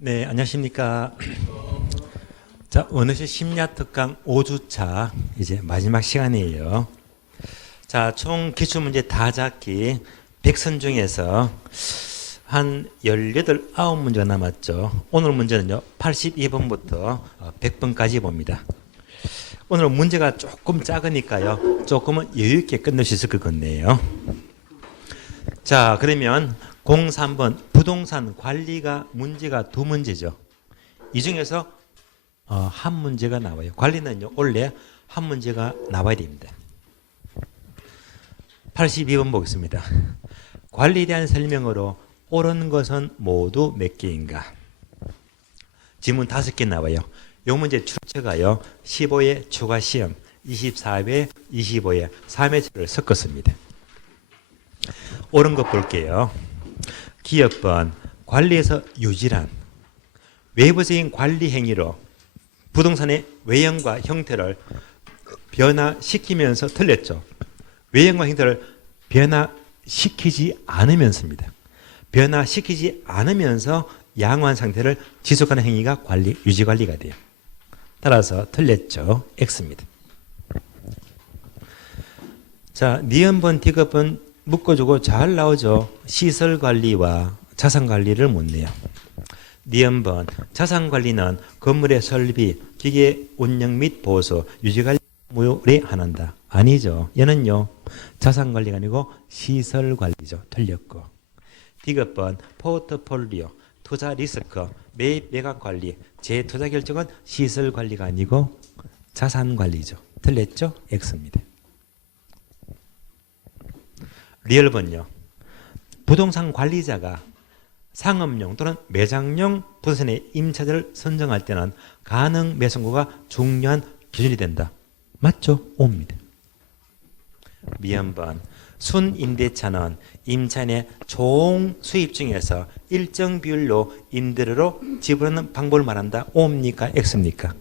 네, 안녕하십니까. 자, 어느새 심야 특강 5주차 이제 마지막 시간이에요. 자, 총 기출문제 다 잡기 100선 중에서 한 18, 9문제가 남았죠. 오늘 문제는요, 82번부터 100번까지 봅니다. 오늘 문제가 조금 작으니까요, 조금은 여유있게 끝낼 수 있을 것 같네요. 자, 그러면 03번 부동산 관리가 문제가 두 문제죠. 이 중에서 한 문제가 나와요. 관리는요, 원래 한 문제가 나와야 됩니다. 82번 보겠습니다. 관리에 대한 설명으로 옳은 것은 모두 몇 개인가? 지문 5개 나와요. 이 문제 출처가요, 15회 추가 시험, 24회, 25회 3회차를 섞었습니다. 옳은 것 볼게요. 기업번 관리에서 유지란 외부적인 관리 행위로 부동산의 외형과 형태를 변화시키면서 틀렸죠. 외형과 형태를 변화시키지 않으면서입니다. 변화시키지 않으면서 양호한 상태를 지속하는 행위가 관리, 유지관리가 돼요. 따라서 틀렸죠. X입니다. 자, 니은번, 디귿번 묶어주고 잘 나오죠. 시설관리와 자산관리를 묻네요. 니은번 자산관리는 건물의 설비, 기계 운영 및 보수, 유지관리 무료에 한한다. 아니죠. 얘는요, 자산관리가 아니고 시설관리죠. 틀렸고. 디귿번 포트폴리오, 투자 리스크, 매입 매각관리, 재투자 결정은 시설관리가 아니고 자산관리죠. 틀렸죠. X입니다. 리얼번요. 부동산 관리자가 상업용 또는 매장용 부동산의 임차자를 선정할 때는 가능 매수구가 중요한 기준이 된다. 맞죠? O입니다. 미연번 순임대차는 임차인의 총 수입 중에서 일정 비율로 임대료로 지불하는 방법을 말한다. O입니까? X입니까?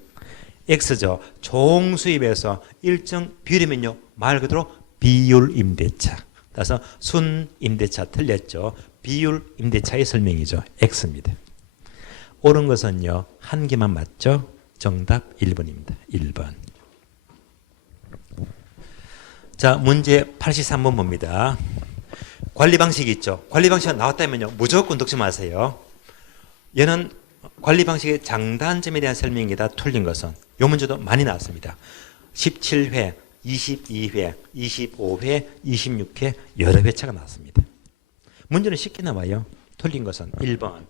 X죠. 총 수입에서 일정 비율이면요, 말 그대로 비율 임대차. 따라서 순 임대차 틀렸죠. 비율 임대차의 설명이죠. X입니다. 옳은 것은요, 한 개만 맞죠? 정답 1번입니다. 1번. 자, 문제 83번 봅니다. 관리 방식이 있죠. 관리 방식이 나왔다면요, 무조건 넣지 마세요. 얘는 관리 방식의 장단점에 대한 설명이다. 틀린 것은 이 문제도 많이 나왔습니다. 17회 22회, 25회, 26회 여러 회차가 나왔습니다. 문제는 쉽게 나와요. 틀린 것은 1번.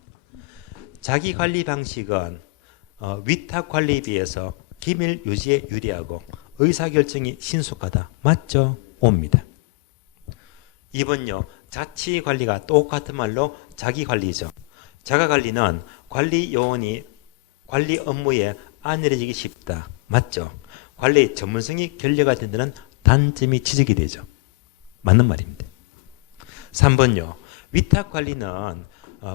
자기관리 방식은 위탁관리에 비해서 기밀 유지에 유리하고 의사결정이 신속하다. 맞죠? O입니다. 2번요. 자치관리가 똑같은 말로 자기관리죠. 자가관리는 관리 요원이 관리 업무에 안일해지기 쉽다. 맞죠? 관리의 전문성이 결여가 된다는 단점이 지적이 되죠. 맞는 말입니다. 3번요. 위탁관리는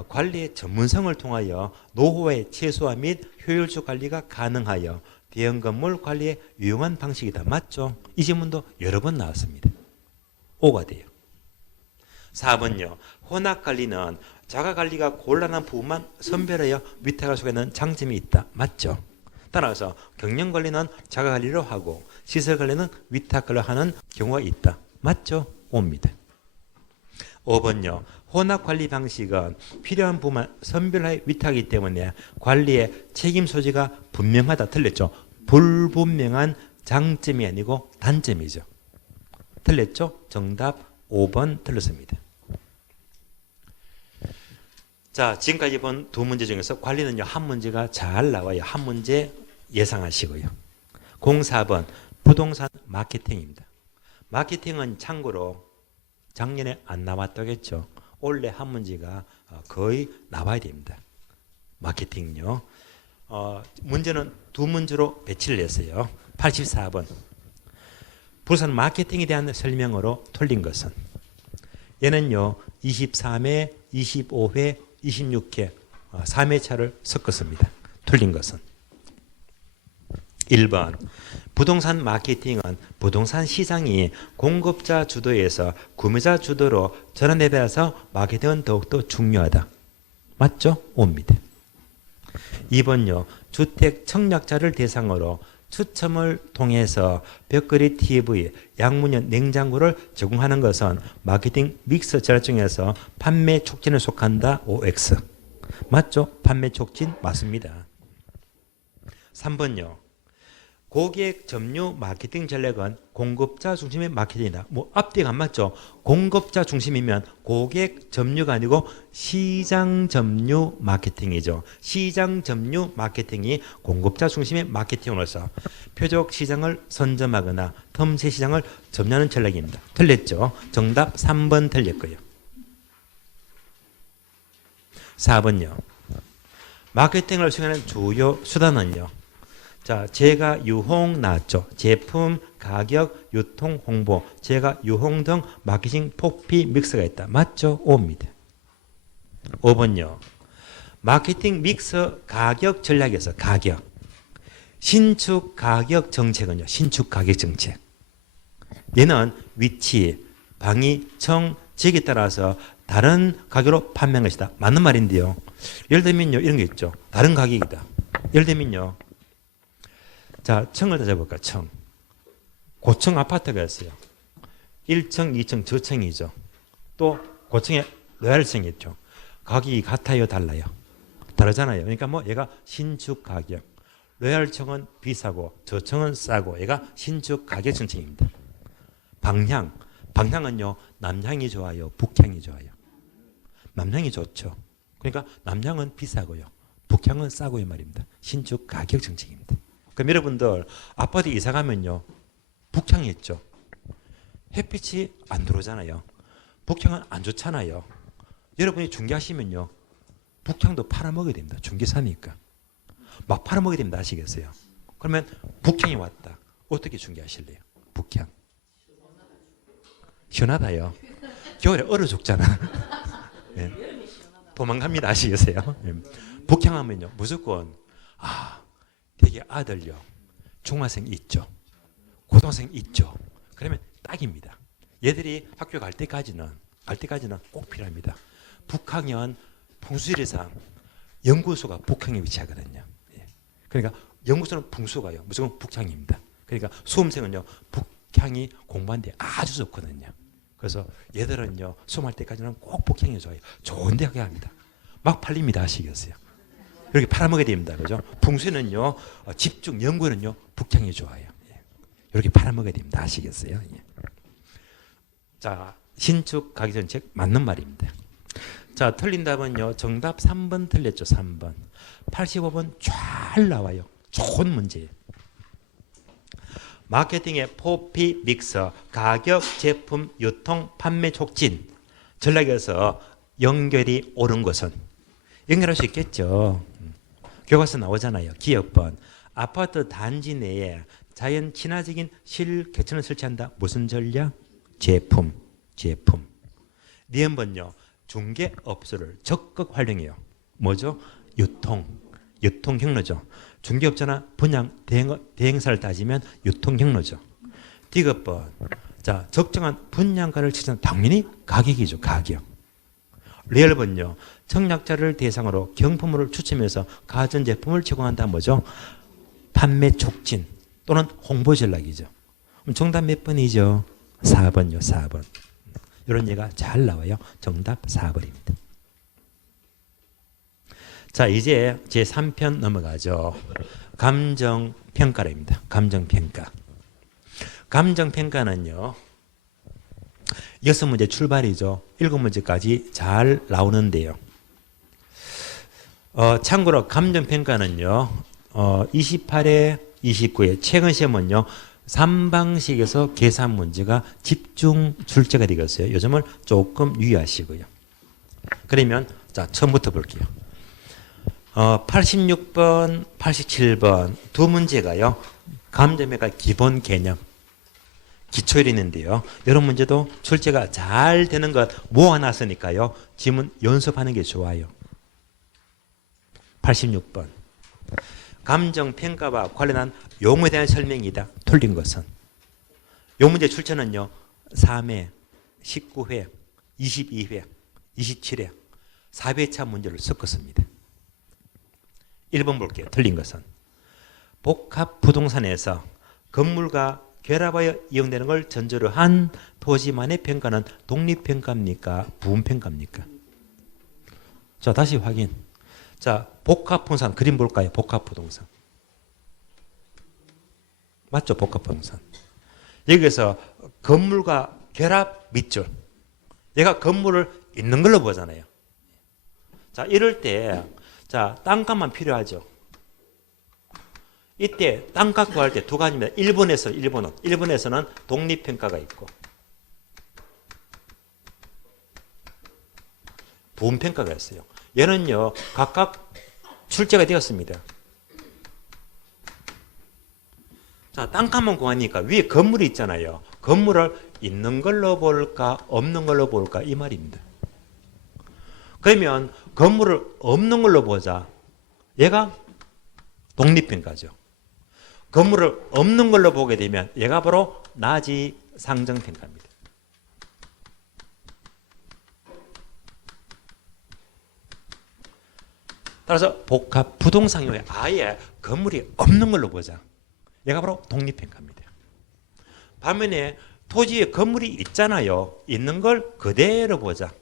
관리의 전문성을 통하여 노후의 최소화 및 효율적 관리가 가능하여 대형 건물 관리에 유용한 방식이다. 맞죠? 이 질문도 여러 번 나왔습니다. O가 돼요. 4번요. 혼합관리는 자가관리가 곤란한 부분만 선별하여 위탁할 수 있는 장점이 있다. 맞죠? 따라서 경영관리는 자가관리로 하고 시설관리는 위탁관리로 하는 경우가 있다. 맞죠? O입니다. 5번요. 혼합관리 방식은 필요한 부분만 선별하여 위탁이기 때문에 관리의 책임 소지가 분명하다. 틀렸죠? 불분명한 장점이 아니고 단점이죠. 틀렸죠? 정답 5번 틀렸습니다. 자, 지금까지 본 두 문제 중에서 관리는요, 한 문제가 잘 나와요. 한 문제 예상하시고요. 04번 부동산 마케팅입니다. 마케팅은 참고로 작년에 안 나왔다겠죠. 올해 한 문제가 거의 나와야 됩니다. 마케팅요. 문제는 두 문제로 배치를 했어요. 84번 부동산 마케팅에 대한 설명으로 틀린 것은 얘는요, 23회, 25회, 26회 3회차를 섞었습니다. 틀린 것은 1번 부동산 마케팅은 부동산 시장이 공급자 주도에서 구매자 주도로 전환에 따라서 마케팅은 더욱더 중요하다. 맞죠? O입니다. 2번요. 주택 청약자를 대상으로 추첨을 통해서 벽걸이 TV, 양문형 냉장고를 제공하는 것은 마케팅 믹스 전략 중에서 판매 촉진에 속한다. OX. 맞죠? 판매 촉진 맞습니다. 3번요. 고객 점유 마케팅 전략은 공급자 중심의 마케팅이다. 뭐 앞뒤가 안 맞죠? 공급자 중심이면 고객 점유가 아니고 시장 점유 마케팅이죠. 시장 점유 마케팅이 공급자 중심의 마케팅으로서 표적 시장을 선점하거나 틈새 시장을 점유하는 전략입니다. 틀렸죠? 정답 3번 틀렸고요. 4번요. 마케팅을 수행하는 주요 수단은요. 자, 제가 유홍 나왔죠. 제품, 가격, 유통, 홍보, 제가 유홍 등 마케팅 포피 믹스가 있다. 맞죠? 5입니다. 5번요. 마케팅 믹스 가격 전략에서 가격. 신축 가격 정책은요. 신축 가격 정책. 얘는 위치, 방위, 청, 지역에 따라서 다른 가격으로 판매한 것이다. 맞는 말인데요. 예를 들면요. 이런 게 있죠. 다른 가격이다. 예를 들면요. 자, 층을 따져볼까? 층. 고층 아파트가 있어요. 1층, 2층 저층이죠. 또 고층에 로얄층이 있죠. 가격이 같아요, 달라요? 다르잖아요. 그러니까 뭐 얘가 신축 가격. 로얄층은 비싸고 저층은 싸고 얘가 신축 가격 정책입니다. 방향. 방향은요. 남향이 좋아요, 북향이 좋아요? 남향이 좋죠. 그러니까 남향은 비싸고요. 북향은 싸고요 말입니다. 신축 가격 정책입니다. 그럼 여러분들 아파트 이사 가면요. 북향이 있죠. 햇빛이 안 들어오잖아요. 북향은 안 좋잖아요. 여러분이 중개하시면요. 북향도 팔아먹어야 됩니다. 중개사니까. 막 팔아먹어야 됩니다. 아시겠어요? 그러면 북향이 왔다. 어떻게 중개하실래요? 북향. 시원하다요. 겨울에 얼어 죽잖아. 네. 도망갑니다. 아시겠어요? 네. 북향하면요. 무조건 되게 아들요. 중학생 있죠. 고등학생 있죠. 그러면 딱입니다. 얘들이 학교 갈 때까지는 꼭 필요합니다. 북학년 풍수지리상 연구소가 북향에 위치하거든요. 그러니까 연구소는 풍수가요. 무조건 북향입니다. 그러니까 수험생은요. 북향이 공부하는데 아주 좋거든요. 그래서 얘들은요. 수험할 때까지는 꼭 북향이 좋아요. 좋은 데 가게 합니다. 막 팔립니다. 아시겠어요? 이렇게 팔아먹어야 됩니다. 그죠? 풍수는요, 집중, 연구는요, 북향이 좋아요. 이렇게 팔아먹어야 됩니다. 아시겠어요? 자, 신축 가격 정책 맞는 말입니다. 자, 틀린 답은요, 정답 3번 틀렸죠. 3번. 85번 잘 나와요. 좋은 문제예요. 마케팅의 포피 믹서, 가격, 제품, 유통, 판매 촉진 전략에서 연결이 옳은 것은 연결할 수 있겠죠. 교과서 나오잖아요. 기업번 아파트 단지 내에 자연 친화적인 실개천을 설치한다. 무슨 전략? 제품. 니은번요. 중개업소를 적극 활용해요. 뭐죠? 유통 경로죠. 중개업자나 분양 대행사를 따지면 유통 경로죠. 디귿번 자, 적정한 분양가를 측정 당연히 가격이죠. 가격. 리얼번요. 청약자를 대상으로 경품을 추첨해서 가전제품을 제공한다. 뭐죠? 판매 촉진 또는 홍보 전략이죠. 그럼 정답 몇 번이죠? 4번요. 4번. 이런 예가 잘 나와요. 정답 4번입니다. 자, 이제 제 3편 넘어가죠. 감정평가입니다. 감정평가. 감정평가는요. 6문제 출발이죠. 7문제까지 잘 나오는데요. 참고로 감정평가는요. 28에 29에 최근 시험은요. 3방식에서 계산 문제가 집중 출제가 되겠어요. 이 점을 조금 유의하시고요. 그러면 자, 처음부터 볼게요. 86번, 87번 두 문제가요. 감정평가 기본 개념. 기초에 있는데요. 이런 문제도 출제가 잘 되는 것 모아놨으니까요. 지문 연습하는 게 좋아요. 86번. 감정평가와 관련한 용어에 대한 설명이다. 틀린 것은. 이 문제 출제는요. 3회, 19회, 22회, 27회 4회차 문제를 섞었습니다. 1번 볼게요. 틀린 것은. 복합 부동산에서 건물과 결합하여 이용되는 걸 전제로 한 토지만의 평가는 독립평가입니까? 부분평가입니까? 자, 다시 확인. 자, 복합 부동산 그림 볼까요? 복합 부동산. 맞죠? 복합 부동산. 여기서 건물과 결합 밑줄. 얘가 건물을 있는 걸로 보잖아요. 자, 이럴 때, 자, 땅값만 필요하죠. 이때 땅값 구할 때 두 가지입니다. 1번에서 1번은. 1번에서는 독립평가가 있고, 부분평가가 있어요. 얘는요, 각각 출제가 되었습니다. 자, 땅값만 구하니까 위에 건물이 있잖아요. 건물을 있는 걸로 볼까, 없는 걸로 볼까, 이 말입니다. 그러면 건물을 없는 걸로 보자. 얘가 독립평가죠. 건물을 없는 걸로 보게 되면 얘가 바로 나지 상정평가입니다. 따라서 복합 부동산 경우에 아예 건물이 없는 걸로 보자. 얘가 바로 독립평가입니다. 반면에 토지에 건물이 있잖아요. 있는 걸 그대로 보자.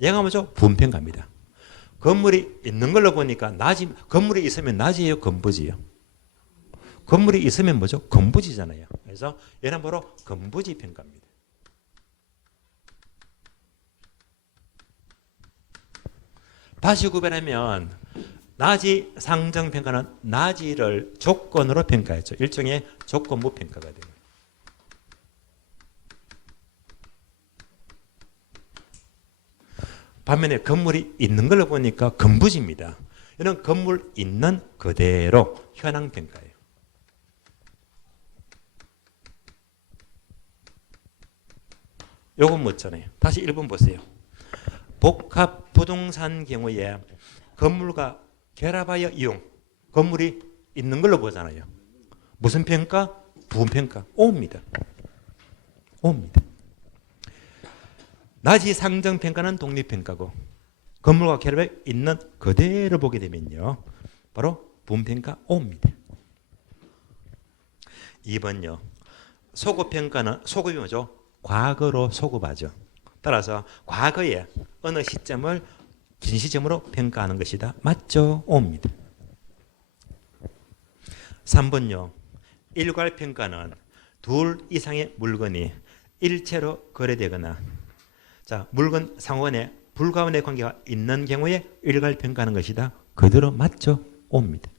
얘가 뭐죠? 부분평가입니다. 건물이 있는 걸로 보니까 낮이, 건물이 있으면 낮이에요? 건부지요? 건물이 있으면 뭐죠? 건부지잖아요. 그래서 얘는 바로 건부지 평가입니다. 다시 구별하면 나지 상정평가는 나지를 조건으로 평가했죠. 일종의 조건부 평가가 돼요. 반면에 건물이 있는 걸로 보니까 건부지입니다. 이는 건물 있는 그대로 현황 평가예요. 요건 묻잖아요. 다시 1번 보세요. 복합 부동산 경우에 건물과 결합하여 이용, 건물이 있는 걸로 보잖아요. 무슨 평가? 부분평가. O입니다. O입니다. 나지 상정평가는 독립평가고 건물과 결합해 있는 그대로 보게 되면요. 바로 부분평가 O입니다. 2번요. 소급평가는 소급이 뭐죠? 과거로 소급하죠. 따라서 과거에 어느 시점을 긴 시점으로 평가하는 것이다. 맞죠? O입니다. 3번요. 일괄평가는 둘 이상의 물건이 일체로 거래되거나 자, 물건 상호간에 불가분의 관계가 있는 경우에 일괄평가하는 것이다. 그대로 맞죠? O입니다.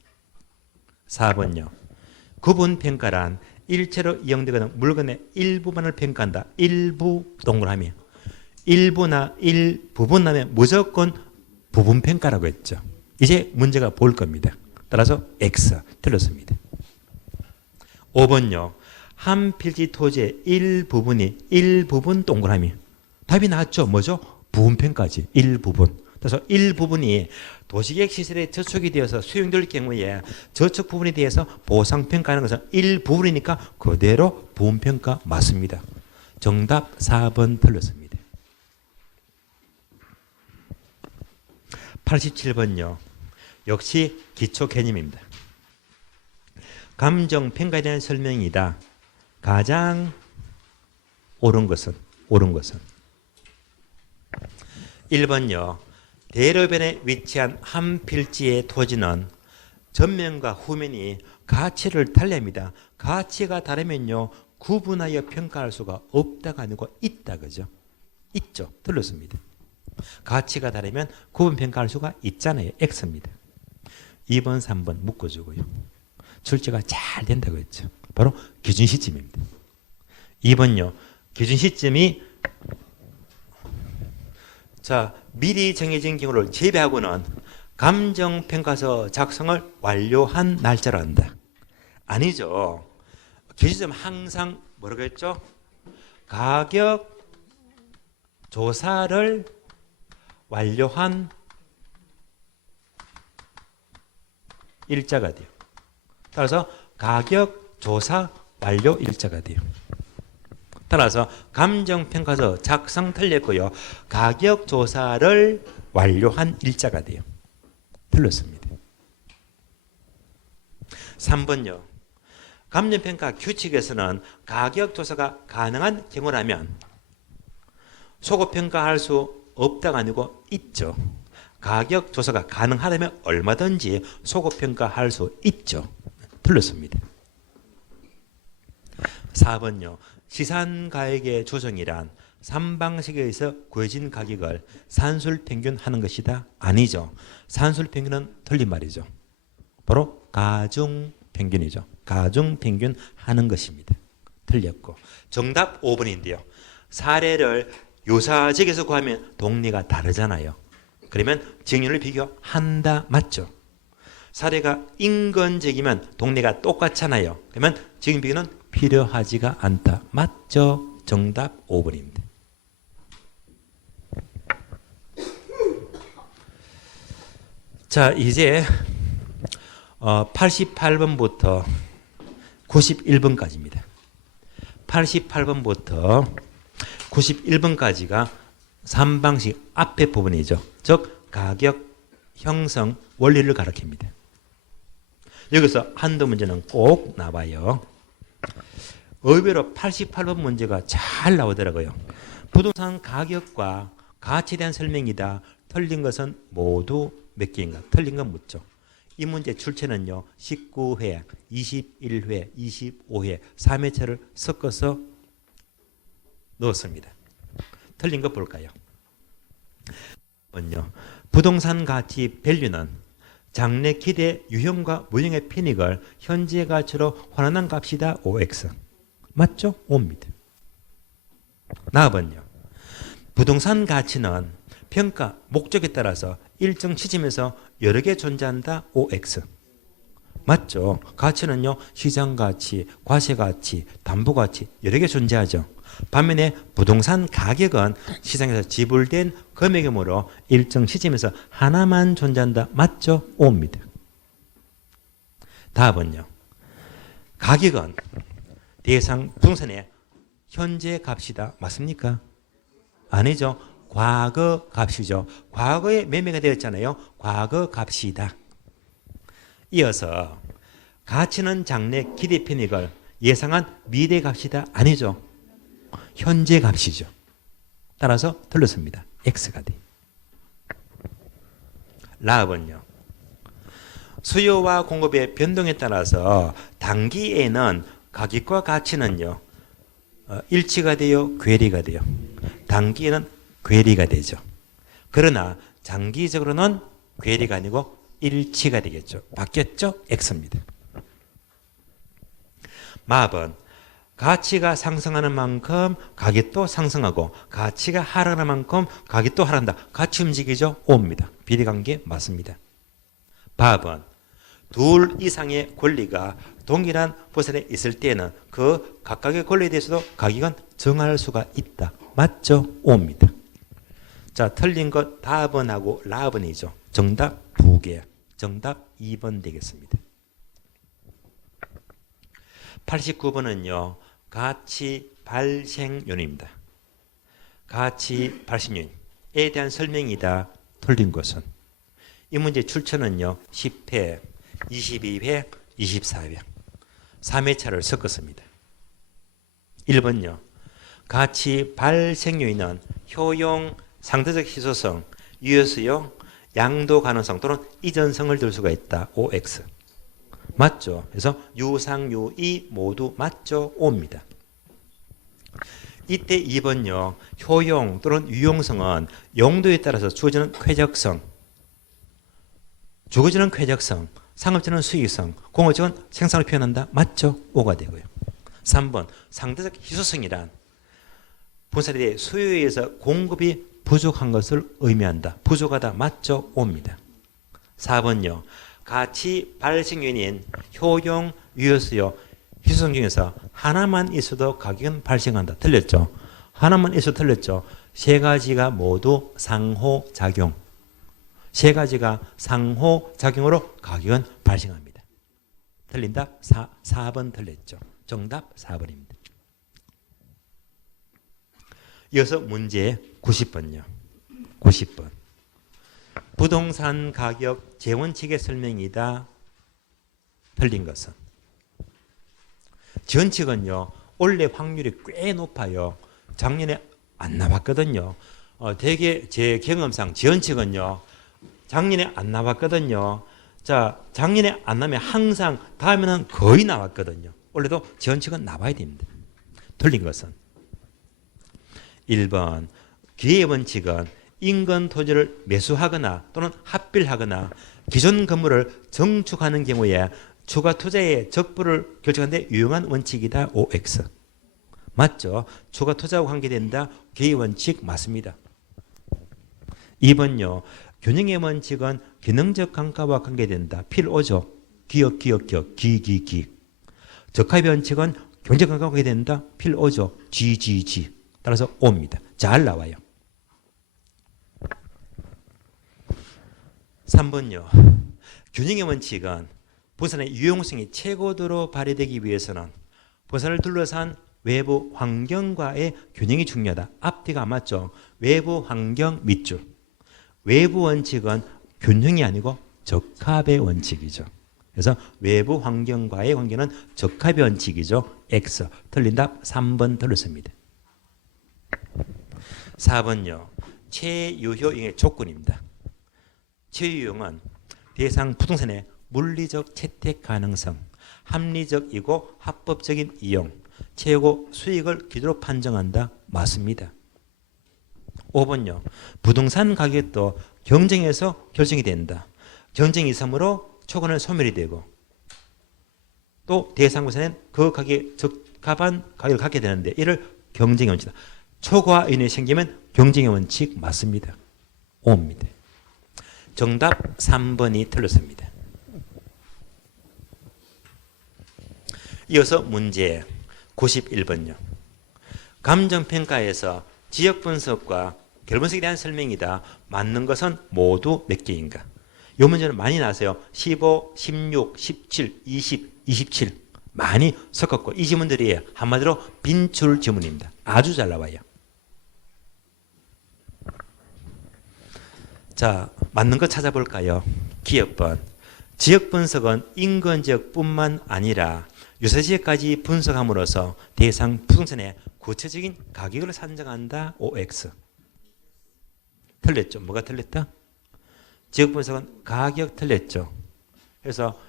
4번요. 구분평가란 일체로 이용되거나 물건의 일부분을 평가한다. 일부 동그라미. 일부나 일부분 하면 무조건 부분평가라고 했죠. 이제 문제가 볼 겁니다. 따라서 X 틀렸습니다. 5번요. 한 필지 토지의 일부분이 일부분 동그라미. 답이 나왔죠. 뭐죠? 부분평가지. 일부분. 그래서 일부분이 도시계획 시설에 저축이 되어서 수용될 경우에 저축 부분에 대해서 보상평가하는 것은 일부분이니까 그대로 부분평가 맞습니다. 정답 4번 틀렸습니다. 87번요. 역시 기초 개념입니다. 감정평가에 대한 설명이다. 가장 옳은 것은 1번요. 대로변에 위치한 한 필지의 토지는 전면과 후면이 가치를 달리합니다. 가치가 다르면요. 구분하여 평가할 수가 없다가 아니고 있다. 그죠? 있죠. 틀렸습니다. 가치가 다르면 구분 평가할 수가 있잖아요. X입니다. 2번, 3번 묶어주고요. 출제가 잘 된다고 했죠. 바로 기준 시점입니다. 2번요. 기준 시점이 자, 미리 정해진 경우를 제외하고는 감정평가서 작성을 완료한 날짜로 한다. 아니죠. 기준점 항상 뭐라고 했죠? 가격 조사를 완료한 일자가 돼요. 따라서 가격 조사 완료 일자가 돼요. 따라서 감정평가서 작성 틀렸고요. 가격 조사를 완료한 일자가 돼요. 틀렸습니다. 3번요. 감정평가 규칙에서는 가격 조사가 가능한 경우라면 소고평가할 수 없다가 아니고 있죠. 가격 조사가 가능하다면 얼마든지 소고평가할 수 있죠. 틀렸습니다. 4번요. 시산가액의 조정이란 3방식에서 구해진 가격을 산술평균하는 것이다. 아니죠. 산술평균은 틀린 말이죠. 바로 가중평균이죠. 가중평균하는 것입니다. 틀렸고 정답 5번인데요. 사례를 유사적에서 구하면 동리가 다르잖아요. 그러면 증인을 비교한다. 맞죠? 사례가 인건적이면 동리가 똑같잖아요. 그러면 증인 비교는 필요하지가 않다. 맞죠? 정답 5번입니다. 자, 이제 88번부터 91번까지입니다. 88번부터 91번까지가 3방식 앞에 부분이죠. 즉 가격 형성 원리를 가르칩니다. 여기서 한두 문제는 꼭 나와요. 의외로 88번 문제가 잘 나오더라고요. 부동산 가격과 가치에 대한 설명이다. 틀린 것은 모두 몇 개인가? 틀린 건 묻죠. 이 문제 출제는요. 19회, 21회, 25회 3회차를 섞어서 넣었습니다. 틀린 거 볼까요? 부동산 가치 밸류는 장래 기대 유형과 무형의 편익을 현재 가치로 환원한 값이다. OX. 맞죠? O입니다. 나아번요. 부동산 가치는 평가 목적에 따라서 일정 시점에서 여러 개 존재한다. OX. 맞죠? 가치는요. 시장가치, 과세가치, 담보가치 여러 개 존재하죠. 반면에 부동산 가격은 시장에서 지불된 금액이므로 일정 시점에서 하나만 존재한다. 맞죠? O입니다. 다음은요. 가격은 대상 부동산의 현재 값이다. 맞습니까? 아니죠. 과거 값이죠. 과거에 매매가 되었잖아요. 과거 값이다. 이어서 가치는 장래 기대 편익을 예상한 미래 값이다. 아니죠. 현재 값이죠. 따라서 틀렸습니다. X가 돼. 라업은요. 수요와 공급의 변동에 따라서 단기에는 가격과 가치는요. 일치가 돼요. 괴리가 돼요. 단기에는 괴리가 되죠. 그러나 장기적으로는 괴리가 아니고 일치가 되겠죠. 바뀌었죠? X입니다. 마업은 가치가 상승하는 만큼 가격도 상승하고 가치가 하락하는 만큼 가격도 하락한다. 같이 움직이죠? O입니다. 비례관계 맞습니다. 밥은 둘 이상의 권리가 동일한 부산에 있을 때는 그 각각의 권리에 대해서도 가격은 정할 수가 있다. 맞죠? O입니다. 자, 틀린 것 다번하고 라번이죠. 정답 두 개. 정답 2번 되겠습니다. 89번은요. 가치 발생 요인입니다. 가치 발생 요인에 대한 설명이다. 틀린 것은 이 문제 출처는요. 10회, 22회, 24회 3회차를 섞었습니다. 1번요. 가치 발생 요인은 효용, 상대적 희소성, 유효수용, 양도 가능성 또는 이전성을 들 수가 있다. OX. 맞죠? 그래서 유상, 유이 모두 맞죠? O입니다. 이때 2번요. 효용 또는 유용성은 용도에 따라서 주어지는 쾌적성, 주어지는 쾌적성, 상업적인 수익성, 공업적인 생산을 표현한다. 맞죠? O가 되고요. 3번 상대적 희소성이란 분산에 대해 수요에 의해서 공급이 부족한 것을 의미한다. 부족하다. 맞죠? O입니다. 4번요. 가치 발생 요인인 효용, 유효수요, 희소성 중에서 하나만 있어도 가격은 발생한다. 틀렸죠? 하나만 있어도 틀렸죠? 세 가지가 모두 상호작용. 세 가지가 상호작용으로 가격은 발생합니다. 틀린다? 4번 틀렸죠? 정답 4번입니다. 이어서 문제 90번요. 90번. 부동산 가격 재원칙의 설명이다. 틀린 것은. 지원칙은요, 원래 확률이 꽤 높아요. 작년에 안 나왔거든요. 대개 제 경험상 지원칙은요, 작년에 안 나왔거든요. 자, 작년에 안 나면 항상 다음에는 거의 나왔거든요. 원래도 지원칙은 나와야 됩니다. 틀린 것은 1번 기회의 원칙은 인근 토지를 매수하거나 또는 합빌하거나 기존 건물을 증축하는 경우에 추가 투자의 적부를 결정하는 데 유용한 원칙이다. OX. 맞죠? 추가 투자와 관계된다. 기회의 원칙 맞습니다. 2번요. 균형의 원칙은 기능적 강가와 관계된다. 필오죠. 기역. 기. 적합의 원칙은 경제적 강가와 관계된다. 필오죠. G. 따라서 O입니다. 잘 나와요. 3번요. 균형의 원칙은 부산의 유용성이 최고도로 발휘되기 위해서는 부산을 둘러싼 외부 환경과의 균형이 중요하다. 앞뒤가 안 맞죠. 외부 환경 밑줄. 외부 원칙은 균형이 아니고 적합의 원칙이죠. 그래서 외부 환경과의 관계는 적합의 원칙이죠. X. 틀린 답 3번 틀렸습니다. 4번요. 최유효의 조건입니다. 최유효는 대상 부동산의 물리적 채택 가능성, 합리적이고 합법적인 이용, 최고 수익을 기준으로 판정한다. 맞습니다. 5번요. 부동산 가격도 경쟁에서 결정이 된다. 경쟁이 있으므로 초과는 소멸이 되고 또 대상 부산은 그 가격에 적합한 가격을 갖게 되는데 이를 경쟁의 원칙이다. 초과 인이 생기면 경쟁의 원칙 맞습니다. 5입니다. 정답 3번이 틀렸습니다. 이어서 문제 91번요. 감정평가에서 지역분석과 결분석에 대한 설명이다. 맞는 것은 모두 몇 개인가? 이 문제는 많이 나왔어요. 15, 16, 17, 20, 27 많이 섞었고 이 지문들이 한마디로 빈출 지문입니다. 아주 잘 나와요. 자, 맞는 것 찾아볼까요? 기업번. 지역 분석은 인근 지역뿐만 아니라 유사지역까지 분석함으로써 대상 부동산의 구체적인 가격을 산정한다. OX. 틀렸죠? 뭐가 틀렸다? 지역 분석은 가격 틀렸죠. 그래서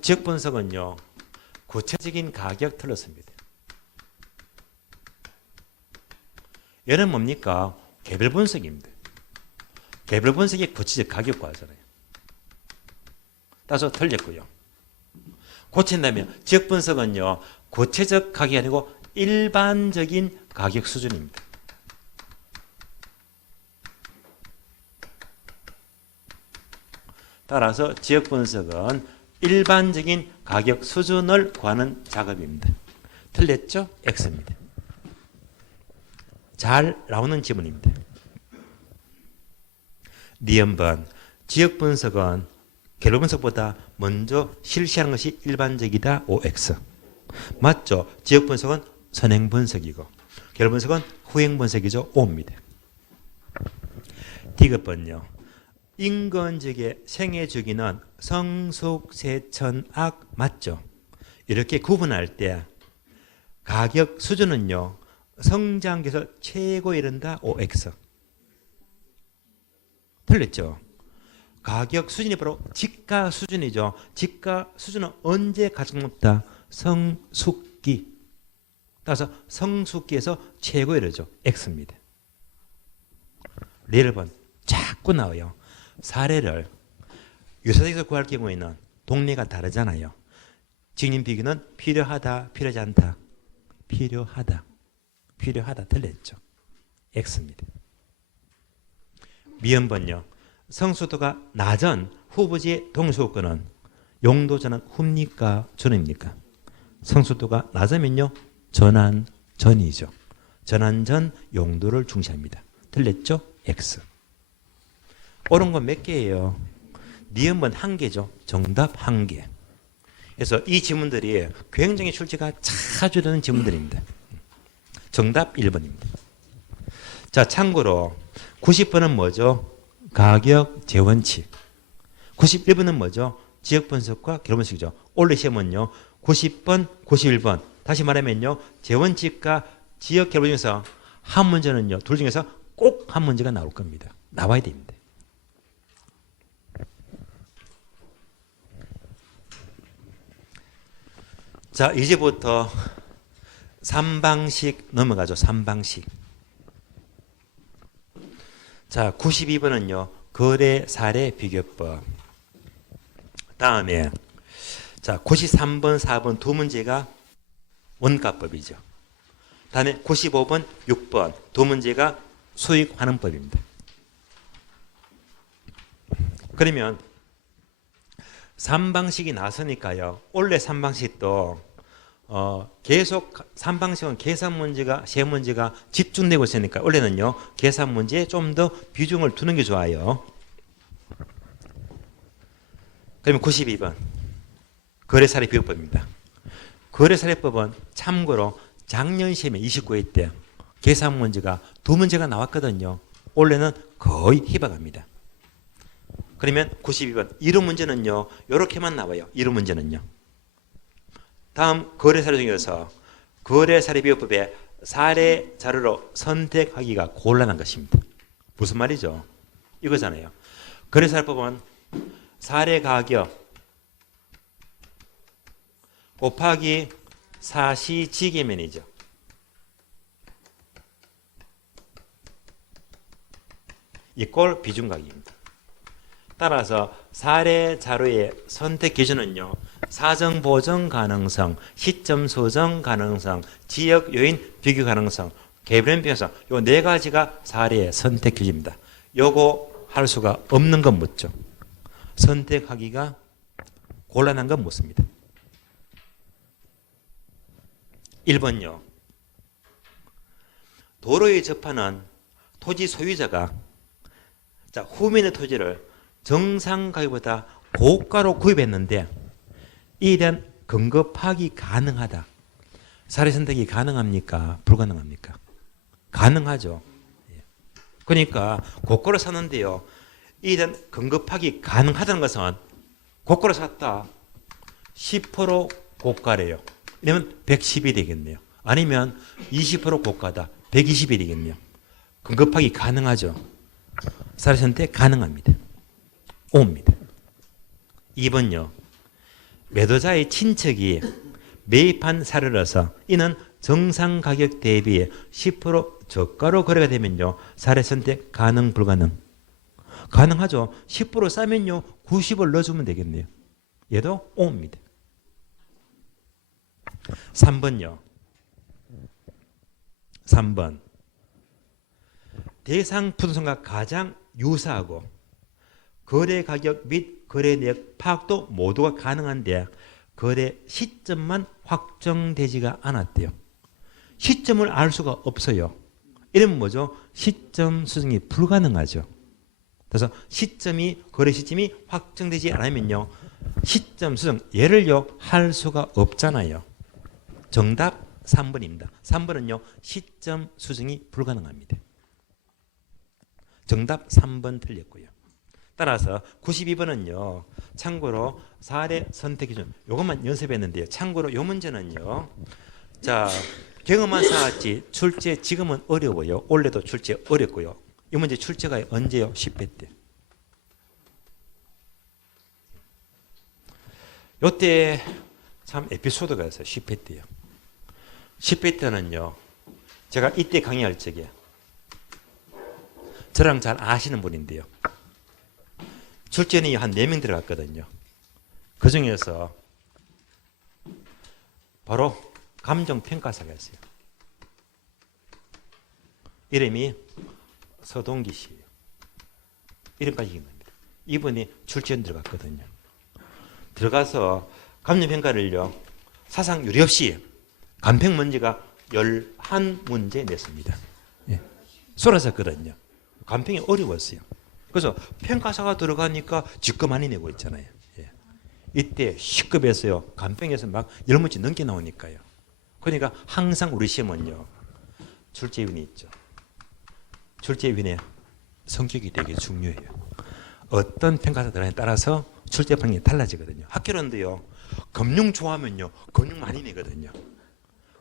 지역 분석은요, 구체적인 가격 틀렸습니다. 얘는 뭡니까? 개별 분석입니다. 개별 분석이 구체적 가격과잖아요. 따라서 틀렸고요. 고친다면 지역 분석은요, 구체적 가격이 아니고 일반적인 가격 수준입니다. 따라서 지역 분석은 일반적인 가격 수준을 구하는 작업입니다. 틀렸죠? X입니다. 잘 나오는 지문입니다. 니은번. 지역 분석은 결론 분석보다 먼저 실시하는 것이 일반적이다. OX. 맞죠? 지역 분석은 선행 분석이고 결론 분석은 후행 분석이죠. O입니다. 디귿번요. 인근 지역의 생애 주기는 성숙, 세천, 악 맞죠? 이렇게 구분할 때 가격 수준은요, 성장기에서 최고에 이른다. OX. 틀렸죠? 가격 수준이 바로 지가 수준이죠. 지가 수준은 언제 가장 높다? 성숙기. 따라서 성숙기에서 최고에 이르죠. X입니다. 예를 번 자꾸 나와요. 사례를 유사지역에서 구할 경우에는 동네가 다르잖아요. 직림 비교는 필요하다, 필요하지 않다. 필요하다. 필요하다. 틀렸죠. X입니다. 미연번요. 성수도가 낮은 후보지의 동서구는 용도전은 후입니까? 전입니까? 성수도가 낮으면요, 전환전이죠. 전환전 용도를 중시합니다. 틀렸죠? X. 옳은 건 몇 개예요? 니은번 1개죠. 정답 1개. 그래서 이 지문들이 굉장히 출제가 자주 되는 지문들입니다. 정답 1번입니다. 자, 참고로 90번은 뭐죠? 가격 재원칙. 91번은 뭐죠? 지역 분석과 결혼 분석이죠. 올해 시험은요. 90번, 91번. 다시 말하면요. 재원칙과 지역 결혼 중에서 한 문제는요. 둘 중에서 꼭 한 문제가 나올 겁니다. 나와야 됩니다. 자, 이제부터 3방식 넘어가죠. 3방식. 자, 92번은요. 거래 사례 비교법. 다음에 자, 93번, 4번 두 문제가 원가법이죠. 다음에 95번, 6번 두 문제가 수익 환원법입니다. 그러면 3방식이 나서니까요. 원래 3방식도 계속 3방식은 계산 문제가 세 문제가 집중되고 있으니까 원래는요. 계산 문제에 좀 더 비중을 두는 게 좋아요. 그러면 92번 거래사례 비교법입니다. 거래사례법은 참고로 작년 시험에 29회 때 계산 문제가 두 문제가 나왔거든요. 원래는 거의 희박합니다. 그러면 92번 이런 문제는요. 이렇게만 나와요. 이런 문제는요. 다음 거래사례 중에서 거래사례 비교법의 사례 자료로 선택하기가 곤란한 것입니다. 무슨 말이죠? 이거잖아요. 거래사례법은 사례 가격 곱하기 사시지계면이죠. 이꼴 비중가격입니다. 따라서 사례 자료의 선택 기준은요. 사정 보정 가능성, 시점 소정 가능성, 지역 요인 비교 가능성, 개별 비교성 요 네 가지가 사례의 선택 기준입니다. 요거 할 수가 없는 건 묻죠. 선택하기가 곤란한 건 묻습니다. 1번요. 도로에 접하는 토지 소유자가 후면의 토지를 정상 가격보다 고가로 구입했는데 이에 대한 근거 파악이 가능하다. 사례 선택이 가능합니까? 불가능합니까? 가능하죠. 그러니까 고가로 샀는데요. 이에 대한 근거 파악이 가능하다는 것은 고가로 샀다. 10% 고가래요. 이러면 110이 되겠네요. 아니면 20% 고가다. 120이 되겠네요. 근거 파악이 가능하죠. 사례 선택 가능합니다. 5입니다. 2번요. 매도자의 친척이 매입한 사례라서 이는 정상 가격 대비 10% 저가로 거래가 되면요. 사례 선택 가능 불가능? 가능하죠. 10% 싸면요. 90을 넣어주면 되겠네요. 얘도 5입니다. 3번요. 3번. 대상 부동산과 가장 유사하고 거래 가격 및 거래 내역 파악도 모두가 가능한데 거래 시점만 확정되지가 않았대요. 시점을 알 수가 없어요. 이러면 뭐죠? 시점 수정이 불가능하죠. 그래서 거래 시점이 확정되지 않으면요. 시점 수정, 얘를요, 할 수가 없잖아요. 정답 3번입니다. 3번은요, 시점 수정이 불가능합니다. 정답 3번 틀렸고요. 따라서 92번은요. 참고로 사례 선택 기준 이것만 연습했는데요. 참고로 이 문제는요. 자, 경험한 사았지 출제 지금은 어려워요. 원래도 출제 어렵고요. 이 문제 출제가 언제요? 10회 때. 요때 참 에피소드가 있어요. 10회 때요. 10회 때는요. 제가 이때 강의할 적에 저랑 잘 아시는 분인데요. 출전이 한 4명 들어갔거든요. 그 중에서 바로 감정평가사가 있어요. 이름이 서동기 씨예요. 이름까지 기억납니다. 이분이 출전 들어갔거든요. 들어가서 감정평가를요. 사상 유례 없이 간평 문제가 11문제 냈습니다. 예. 쏟아졌거든요. 간평이 어려웠어요. 그래서 평가사가 들어가니까 직급 많이 내고 있잖아요. 예. 이때 10급에서요. 간평에서 막 10문제 넘게 나오니까요. 그러니까 항상 우리 시험은요. 출제위원이 있죠. 출제위원의 성격이 되게 중요해요. 어떤 평가사 들어가냐에 따라서 출제 반응이 달라지거든요. 학교론도요. 금융 좋아하면요. 금융 많이 내거든요.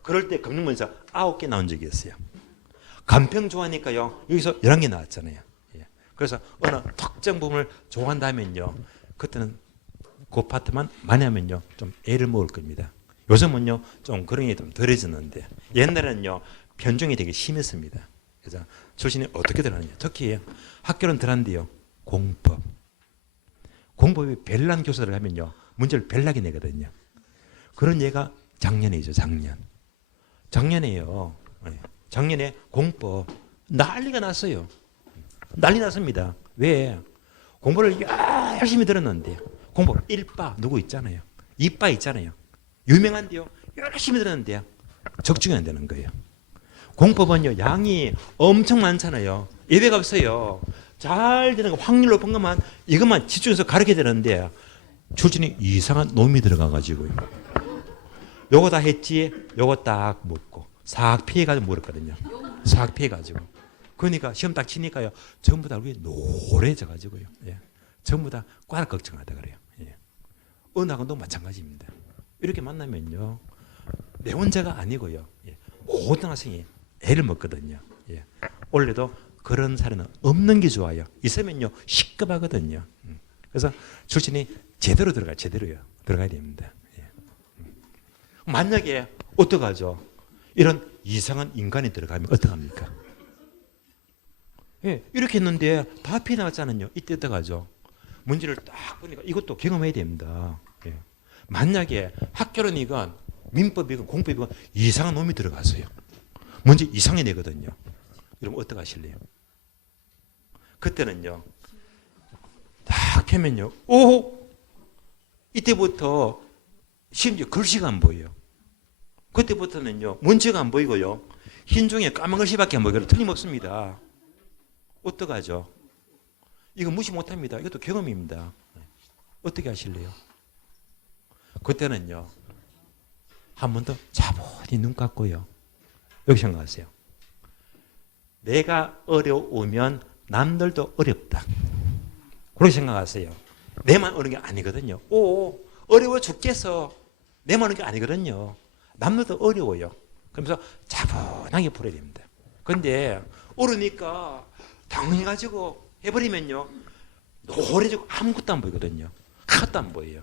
그럴 때 금융문서 9개 나온 적이 있어요. 간평 좋아하니까요. 여기서 11개 나왔잖아요. 예. 그래서 어느 특정 부분을 좋아한다면요. 그때는 그 파트만 많이 하면요. 좀 애를 먹을 겁니다. 요즘은요. 좀 그런 게 좀 덜해졌는데 옛날에는요. 편중이 되게 심했습니다. 그래서 출신이 어떻게 들어가느냐. 특히 학교는 들어간대요. 공법. 공법이 별난 교사를 하면요. 문제를 별나게 내거든요. 그런 예가 작년이죠. 작년에요. 작년에 공법 난리가 났어요. 난리 났습니다. 왜? 공부를 열심히 들었는데 공법 1바 누구 있잖아요. 2바 있잖아요. 유명한데요. 열심히 들었는데 적중이 안 되는 거예요. 공법은요. 양이 엄청 많잖아요. 예배가 없어요. 잘 되는 거 확률 높은 것만 이것만 집중해서 가르쳐야 되는데 출전이 이상한 놈이 들어가가지고요. 요거 다 했지 요거 딱 먹고 싹 피해가지고 물었거든요. 싹 피해가지고. 그러니까 시험 딱 치니까요. 전부 다 얼굴이 노래져가지고요. 예. 전부 다 꽈락 걱정하다 그래요. 예. 어느 학원도 마찬가지입니다. 이렇게 만나면요. 내 혼자가 아니고요. 예. 모든 학생이 애를 먹거든요. 예. 원래도 그런 사례는 없는 게 좋아요. 있으면요. 시급하거든요. 그래서 출신이 제대로 들어가야 됩니다. 예. 만약에 어떡하죠? 이런 이상한 인간이 들어가면 어떡합니까? 예, 이렇게 했는데 다 피해 나왔잖아요. 이때 어떡하죠? 문제를 딱 보니까 이것도 경험해야 됩니다. 예. 만약에 학교론이건 민법이건 공법이건 이상한 놈이 들어갔어요. 문제 이상해 내거든요. 여러분 어떡하실래요? 그때는요. 딱 펴면요. 오! 이때부터 심지어 글씨가 안 보여요. 그때부터는요. 문제가 안 보이고요. 흰 종이에 까만 글씨밖에 안 보이고 틀림없습니다. 어떡하죠? 이거 무시 못합니다. 이것도 경험입니다. 어떻게 하실래요? 그때는요. 한 번 더 차분히 눈 감고요. 여기 생각하세요. 내가 어려우면 남들도 어렵다. 그렇게 생각하세요. 내만 어려운 게 아니거든요. 어려워 죽겠어. 내만 어려운 게 아니거든요. 남들도 어려워요. 그러면서 차분하게 풀어야 됩니다. 그런데 어려우니까 당해가지고 해버리면요. 노래지고 아무것도 안 보이거든요. 하나도 안 보여요.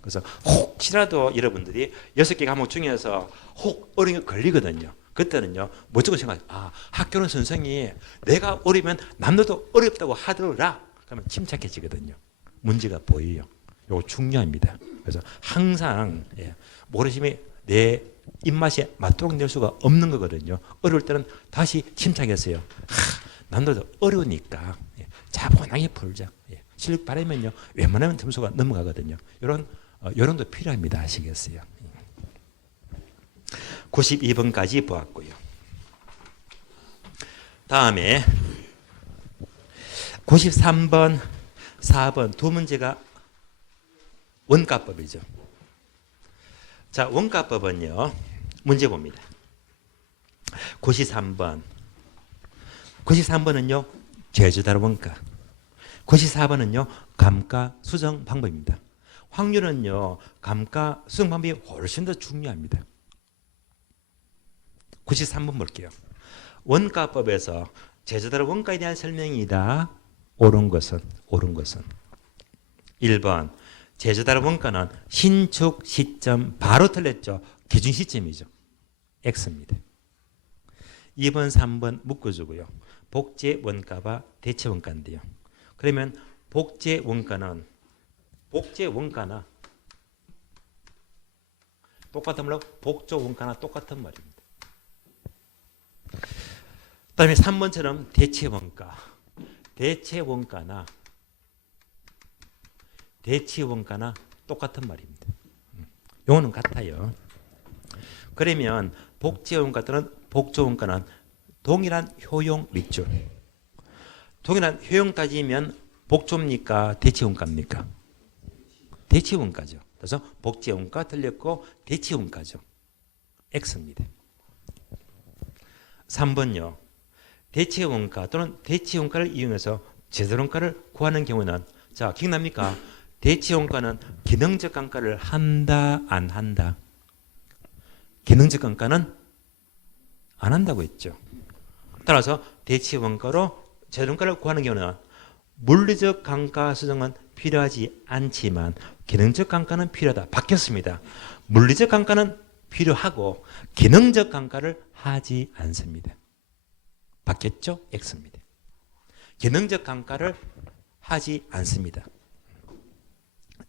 그래서 혹시라도 여러분들이 6개 과목 중에서 혹 어려운 게 걸리거든요. 그때는요. 무조건 생각해요. 학교는 선생이 내가 어리면 남들도 어렵다고 하더라. 그러면 침착해지거든요. 문제가 보여요. 이거 중요합니다. 그래서 항상 모르심이 내 입맛에 맞도록 낼 수가 없는 거거든요. 어려울 때는 다시 침착했어요. 남들도 어려우니까 차분하게 풀자. 실력 바르면요. 웬만하면 점수가 넘어가거든요. 이런 요령도 필요합니다. 아시겠어요? 92번까지 보았고요. 다음에 93번, 4번 두 문제가 원가법이죠. 자, 원가법은요. 문제 봅니다. 93번. 93번은요. 제주다로 원가. 94번은요. 감가 수정 방법입니다. 확률은요. 감가 수정 방법이 훨씬 더 중요합니다. 93번 볼게요. 원가법에서 제주다로 원가에 대한 설명이다. 옳은 것은 1번 제주다로 원가는 신축 시점 바로 틀렸죠. 기준 시점이죠. X입니다. 2번 3번 묶어주고요. 복제 원가와 대체 원가인데요. 그러면 복제 원가나 똑같은 말로 복조 원가나 똑같은 말입니다. 그다음에 3번처럼 대체 원가나 똑같은 말입니다. 요거는 같아요. 그러면 복제 원가 또는 복조 원가는 동일한 효용 밑줄. 동일한 효용 따지면 복조입니까? 대체 원가입니까? 대체 원가죠. 그래서 복제 원가 틀렸고 대체 원가죠. X입니다. 3번요. 대체 원가 또는 대체 원가를 이용해서 제대로 원가를 구하는 경우는 자, 기억납니까? 대치원가는 기능적 감가를 한다, 안 한다? 기능적 감가는 안 한다고 했죠. 따라서 대치원가로 재정가를 구하는 경우는 물리적 감가 수정은 필요하지 않지만 기능적 감가는 필요하다. 바뀌었습니다. 물리적 감가는 필요하고 기능적 감가를 하지 않습니다. 바뀌었죠? X입니다. 기능적 감가를 하지 않습니다.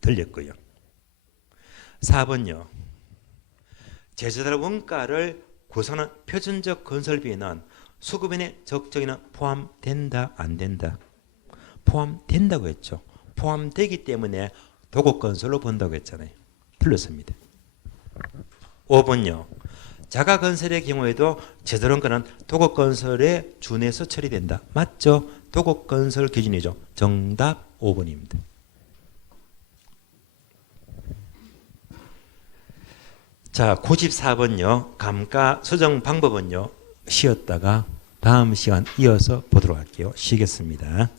들렸고요. 4번요. 제조달 원가를 구성하는 표준적 건설비에는 수급인의 적정에는 포함된다, 안 된다? 포함된다고 했죠. 포함되기 때문에 도급건설로 본다고 했잖아요. 틀렸습니다. 5번요. 자가건설의 경우에도 제조원가는 도급건설에 준해서 처리된다. 맞죠? 도급건설 기준이죠. 정답 5번입니다. 자, 94번요. 감가 수정 방법은요. 쉬었다가 다음 시간 이어서 보도록 할게요. 쉬겠습니다.